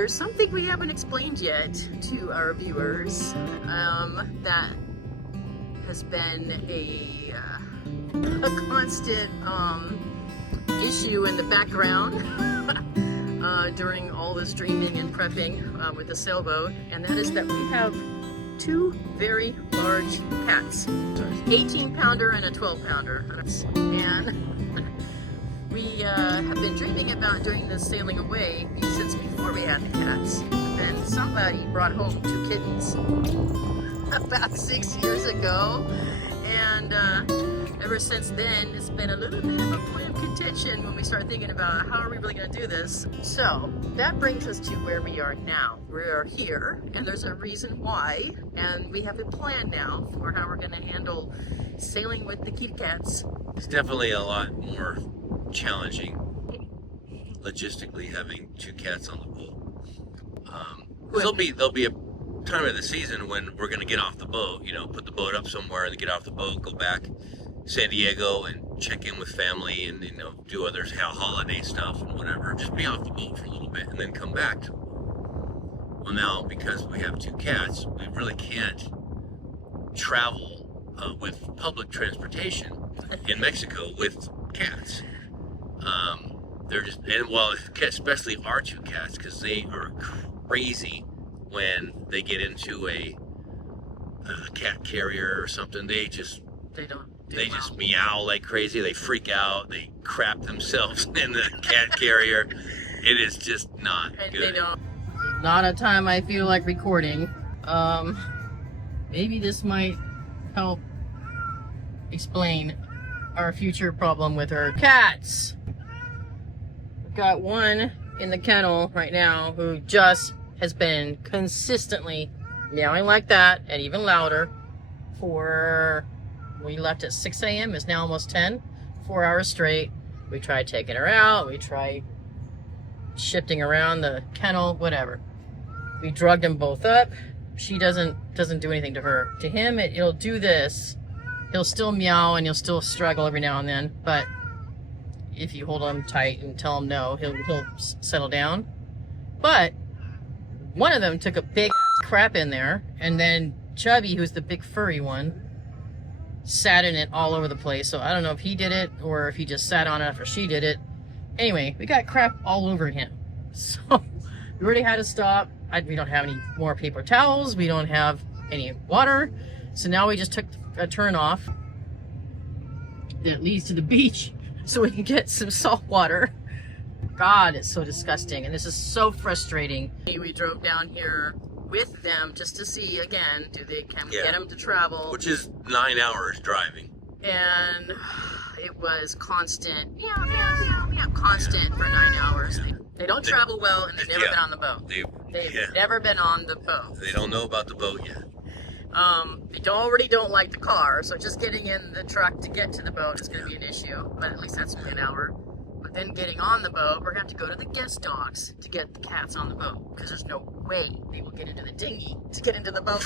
there's something we haven't explained yet to our viewers that has been a constant issue in the background during all this dreaming and prepping with the sailboat, and that is that we have two very large cats, 18-pounder and a 12-pounder, and we have been dreaming about doing this sailing away since before we had the cats. And somebody brought home two kittens about 6 years ago, and ever since then it's been a little bit of a point of contention when we start thinking about how are we really going to do this. So that brings us to where we are now. We are here, and there's a reason why, and we have a plan now for how we're going to handle sailing with the kitty cats. It's definitely a lot more challenging logistically having two cats on the boat. There'll be a time of the season when we're going to get off the boat, you know, put the boat up somewhere and get off the boat, go back San Diego and check in with family and, you know, do other holiday stuff and whatever. Just be off the boat for a little bit and then come back. Well, now because we have two cats, we really can't travel with public transportation in Mexico with cats. They're just, and well, especially our two cats, because they are crazy when they get into a cat carrier or something. They just meow like crazy. They freak out. They crap themselves in the cat carrier. It is just not good. They don't. Not a time I feel like recording. Maybe this might help explain our future problem with our cats. We've got one in the kennel right now who just has been consistently meowing like that and even louder for, we left at 6 a.m. It's now almost 10, 4 hours straight. We tried taking her out. We tried shifting around the kennel, whatever. We drugged them both up. She doesn't do anything to her. To him, it'll do this. He'll still meow and he'll still struggle every now and then, but if you hold him tight and tell him no, he'll settle down. But one of them took a big crap in there, and then Chubby, who's the big furry one, sat in it all over the place. So I don't know if he did it or if he just sat on it after she did it. Anyway, we got crap all over him. So we already had to stop. We don't have any more paper towels. We don't have any water. So now we just took a turn off that leads to the beach so we can get some salt water. God, it's so disgusting, and this is so frustrating. We drove down here with them just to see again, can we get them to travel? Which is 9 hours driving. And it was constant, meow, meow, meow, meow, constant for 9 hours. They don't travel well, and they've never been on the boat. They've never been on the boat. They don't know about the boat yet. They already don't like the car, so just getting in the truck to get to the boat is going to be an issue, but at least that's only an hour. But then getting on the boat, we're going to have to go to the guest docks to get the cats on the boat, because there's no way we will get into the dinghy to get into the boat.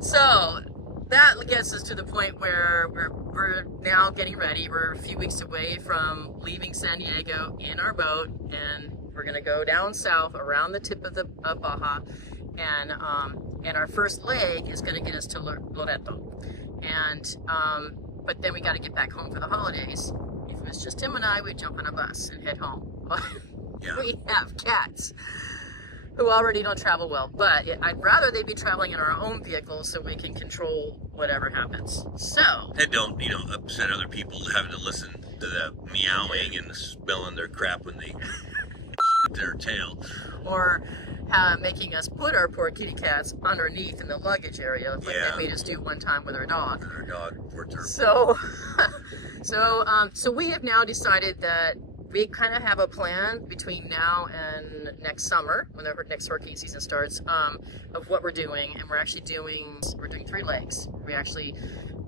So that gets us to the point where we're now getting ready. We're a few weeks away from leaving San Diego in our boat, and we're going to go down south around the tip of Baja. And our first leg is going to get us to Loreto, and but then we got to get back home for the holidays. If it was just him and I, we'd jump on a bus and head home. We have cats who already don't travel well, but I'd rather they be traveling in our own vehicle so we can control whatever happens. So and don't, you know, upset other people having to listen to the meowing and smelling their crap when they their tail, or making us put our poor kitty cats underneath in the luggage area, like they made us do one time with our dog. So we have now decided that we kind of have a plan between now and next summer, whenever next hurricane season starts, of what we're doing, and we're doing 3 legs. We actually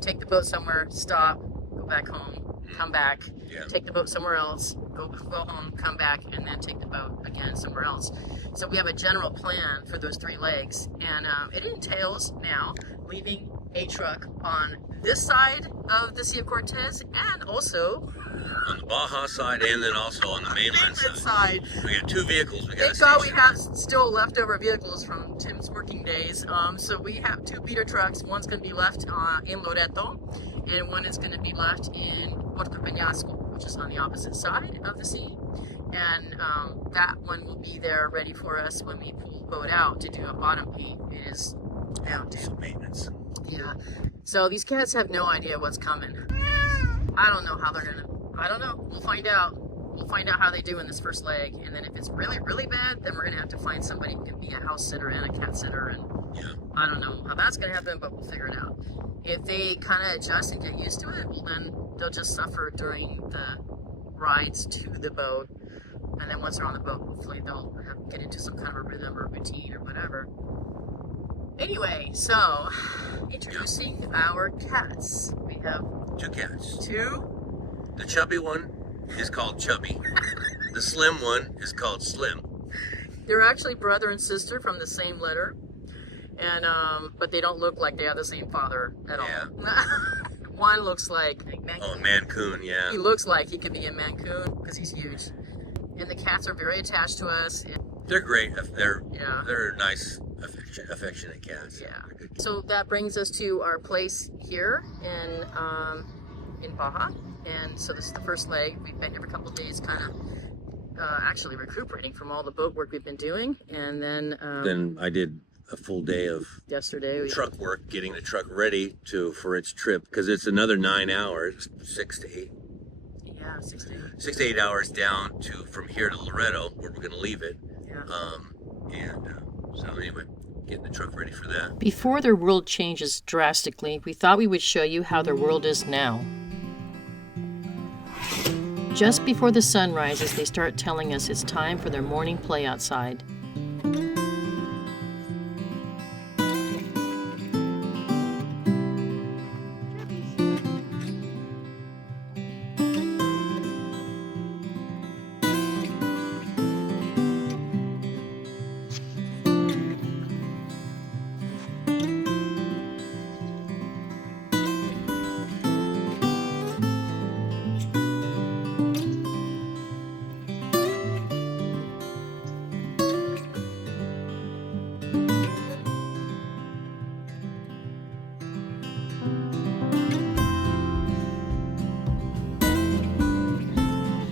take the boat somewhere, stop, go back home, come back, take the boat somewhere else, go home, come back, and then take the boat again somewhere else. So we have a general plan for those 3 legs, and it entails now leaving a truck on this side of the Sea of Cortez and also on the Baja side, and then also on the mainland side. We got 2 vehicles. We got Thank God we have still leftover vehicles from Tim's working days. So we have 2 beater trucks. One's going to be left in Loreto, and one is going to be left in Puerto Peñasco, which is on the opposite side of the sea. And that one will be there ready for us when we pull the boat out to do a bottom beat. It is down to maintenance. Yeah. So these cats have no idea what's coming. I don't know how they're gonna. I don't know. We'll find out. We'll find out how they do in this first leg, and then if it's really, really bad, then we're gonna have to find somebody who can be a house sitter and a cat sitter. And yeah, I don't know how that's gonna happen, but we'll figure it out. If they kind of adjust and get used to it, well, then they'll just suffer during the rides to the boat, and then once they're on the boat, hopefully they'll get into some kind of a rhythm or routine or whatever. Anyway, so introducing our cats. We have 2 cats. 2. The chubby one is called Chubby. The slim one is called Slim. They're actually brother and sister from the same letter, and but they don't look like they have the same father at all. One looks like a Mancoon, yeah. He looks like he could be a Mancoon because he's huge. And the cats are very attached to us. They're great. They're nice, affectionate cats. Yeah. So that brings us to our place here in Baja. And so this is the first leg. We've been here for a couple of days, kind of actually recuperating from all the boat work we've been doing. And then I did a full day of truck work, getting the truck ready for its trip, because it's another 9 hours, 6 to 8. Yeah, 6 to 8. 6 to 8 hours down from here to Loreto, where we're going to leave it. Yeah. So anyway, getting the truck ready for that. Before their world changes drastically, we thought we would show you how their world is now. Just before the sun rises, they start telling us it's time for their morning play outside.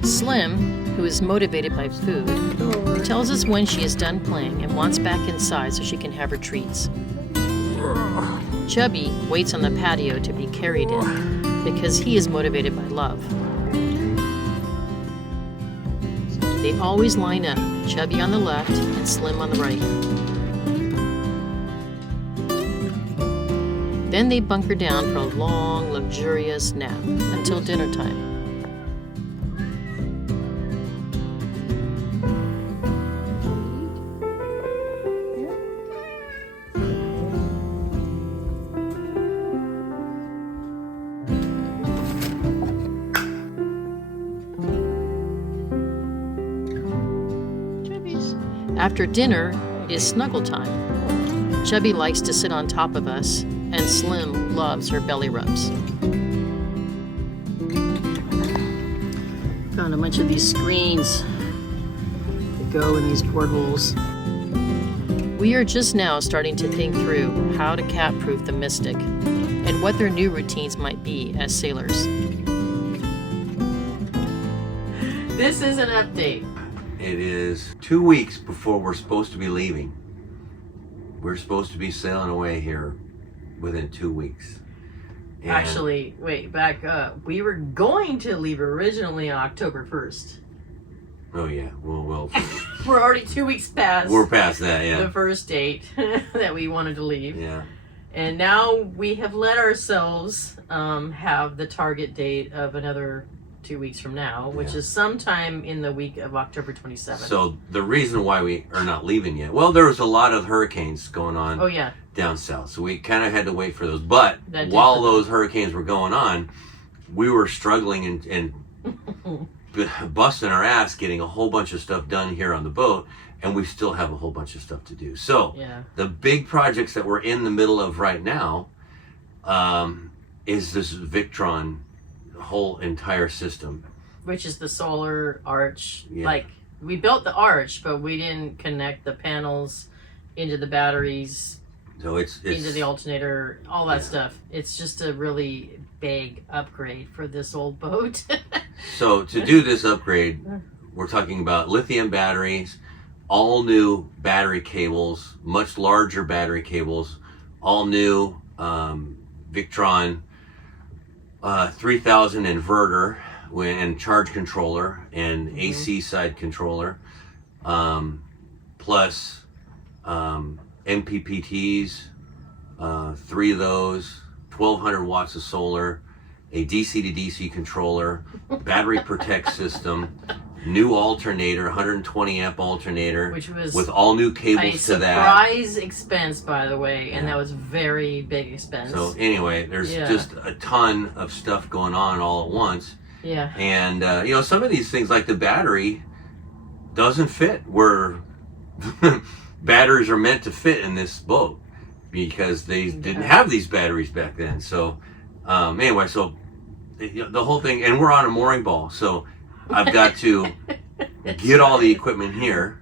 Slim, who is motivated by food, tells us when she is done playing and wants back inside so she can have her treats. Chubby waits on the patio to be carried in because he is motivated by love. They always line up, Chubby on the left and Slim on the right. Then they bunker down for a long, luxurious nap until dinner time. After dinner, it is snuggle time. Chubby likes to sit on top of us, and Slim loves her belly rubs. Found a bunch of these screens that go in these portholes. We are just now starting to think through how to cat-proof the Mystic and what their new routines might be as sailors. This is an update. It is 2 weeks before we're supposed to be leaving. We're supposed to be sailing away here within 2 weeks. And actually, wait, back up. We were going to leave originally on October 1st. Oh yeah, well We're already 2 weeks past. We're past that, yeah. The first date that we wanted to leave. Yeah. And now we have let ourselves have the target date of another 2 weeks from now, which is sometime in the week of October 27th. So the reason why we are not leaving yet, well, there was a lot of hurricanes going on down south, so we kind of had to wait for those. But while those hurricanes were going on, we were struggling and busting our ass getting a whole bunch of stuff done here on the boat, and we still have a whole bunch of stuff to do. So the big projects that we're in the middle of right now is this Victron whole entire system. Which is the solar arch. Yeah. Like, we built the arch, but we didn't connect the panels into the batteries, So it's into the alternator, all that stuff. It's just a really big upgrade for this old boat. So to do this upgrade, we're talking about lithium batteries, all new battery cables, much larger battery cables, all new Victron 3000 inverter and charge controller and AC side controller, plus MPPTs, 3 of those, 1200 watts of solar, a DC to DC controller, battery protect system, new alternator, 120 amp alternator, Which was with all new a cables to that. surprise expense, by the way, and that was very big expense. So anyway, there's just a ton of stuff going on all at once. Yeah. And, you know, some of these things like the battery doesn't fit where batteries are meant to fit in this boat because they didn't have these batteries back then. So anyway, so the whole thing, and we're on a mooring ball. So I've got to get all the equipment here.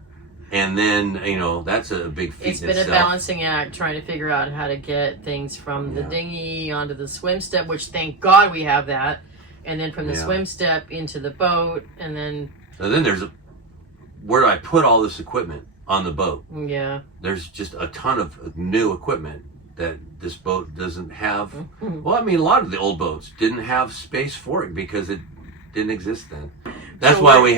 And then, you know, that's a big feat. It's been a balancing act trying to figure out how to get things from the dinghy onto the swim step, which thank God we have that. And then from the swim step into the boat, and then there's where do I put all this equipment on the boat? Yeah. There's just a ton of new equipment that this boat doesn't have. Well, I mean, a lot of the old boats didn't have space for it because it didn't exist then. That's why we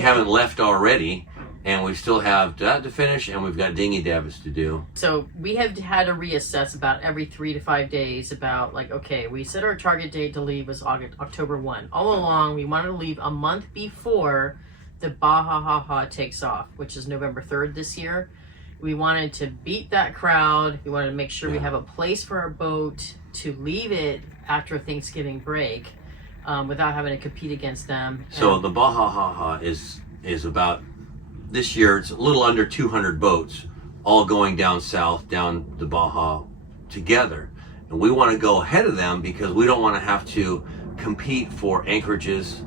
haven't left already, and we still have that to finish, and we've got dinghy davits to do. So we have had to reassess about every 3 to 5 days about, like, okay, we said our target date to leave was October 1. All along, we wanted to leave a month before the Baja takes off, which is November 3rd this year. We wanted to beat that crowd. We wanted to make sure we have a place for our boat to leave it after Thanksgiving break without having to compete against them. So the Baja is about, this year it's a little under 200 boats all going down south, down the Baja together. And we want to go ahead of them because we don't want to have to compete for anchorages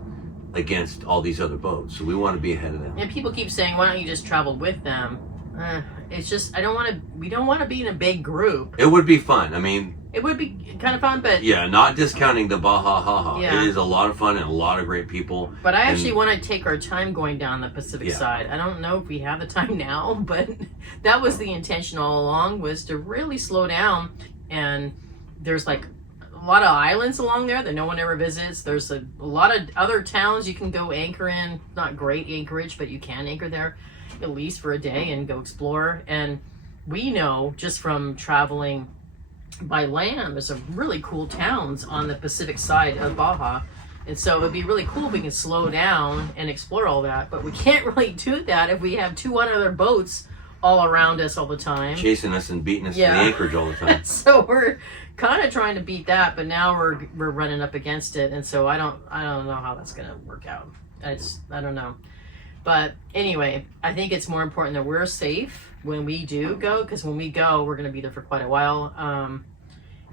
against all these other boats. So we want to be ahead of them. And people keep saying, why don't you just travel with them? It's just, we don't want to be in a big group. It would be fun. I mean, it would be kind of fun, but yeah, not discounting the Baja. Yeah. It is a lot of fun and a lot of great people. But I actually want to take our time going down the Pacific side. I don't know if we have the time now, but that was the intention all along, was to really slow down. And there's like a lot of islands along there that no one ever visits. There's a lot of other towns you can go anchor in. Not great anchorage, but you can anchor there at least for a day and go explore. And we know just from traveling by land, there's some really cool towns on the Pacific side of Baja. And so it would be really cool if we can slow down and explore all that. But we can't really do that if we have 2 other boats all around us all the time, chasing us and beating us to the anchorage all the time. So we're kind of trying to beat that, but now we're running up against it. And so I don't know how that's going to work out. I don't know. But anyway, I think it's more important that we're safe when we do go, because when we go, we're going to be there for quite a while.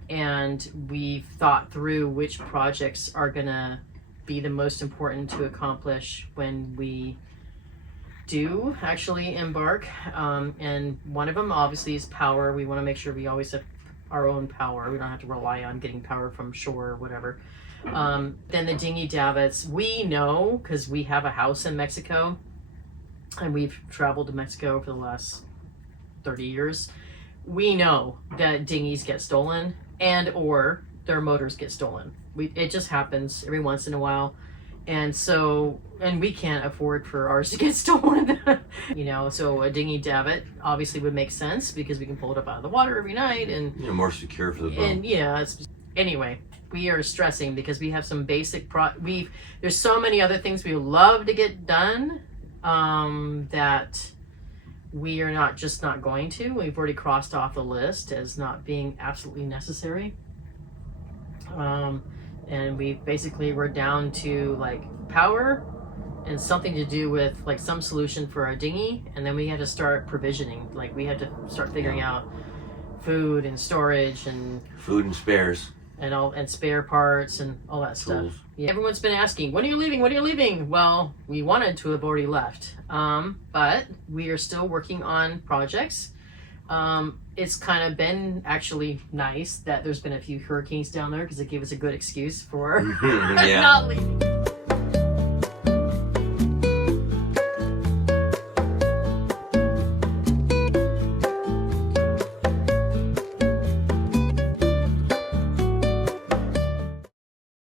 And we've thought through which projects are going to be the most important to accomplish when we do actually embark. And one of them obviously is power. We want to make sure we always have our own power. We don't have to rely on getting power from shore or whatever. Then the dinghy davits, we know because we have a house in Mexico and we've traveled to Mexico for the last 30 years. We know that dinghies get stolen and or their motors get stolen. It just happens every once in a while. And so, and we can't afford for ours to get stolen, you know, so a dinghy davit obviously would make sense because we can pull it up out of the water every night and more secure for the boat. And anyway, we are stressing because we have some basic there's so many other things we would love to get done that we are not going to. We've already crossed off the list as not being absolutely necessary. And we're down to like power and something to do with like some solution for our dinghy. And then we had to start provisioning. Like we had to start figuring out food and storage and food and spares and spare parts and all that tools. stuff. Yeah, everyone's been asking, when are you leaving? When are you leaving? Well, we wanted to have already left, but we are still working on projects. It's kind of been actually nice that there's been a few hurricanes down there because it gave us a good excuse for Yeah. not leaving.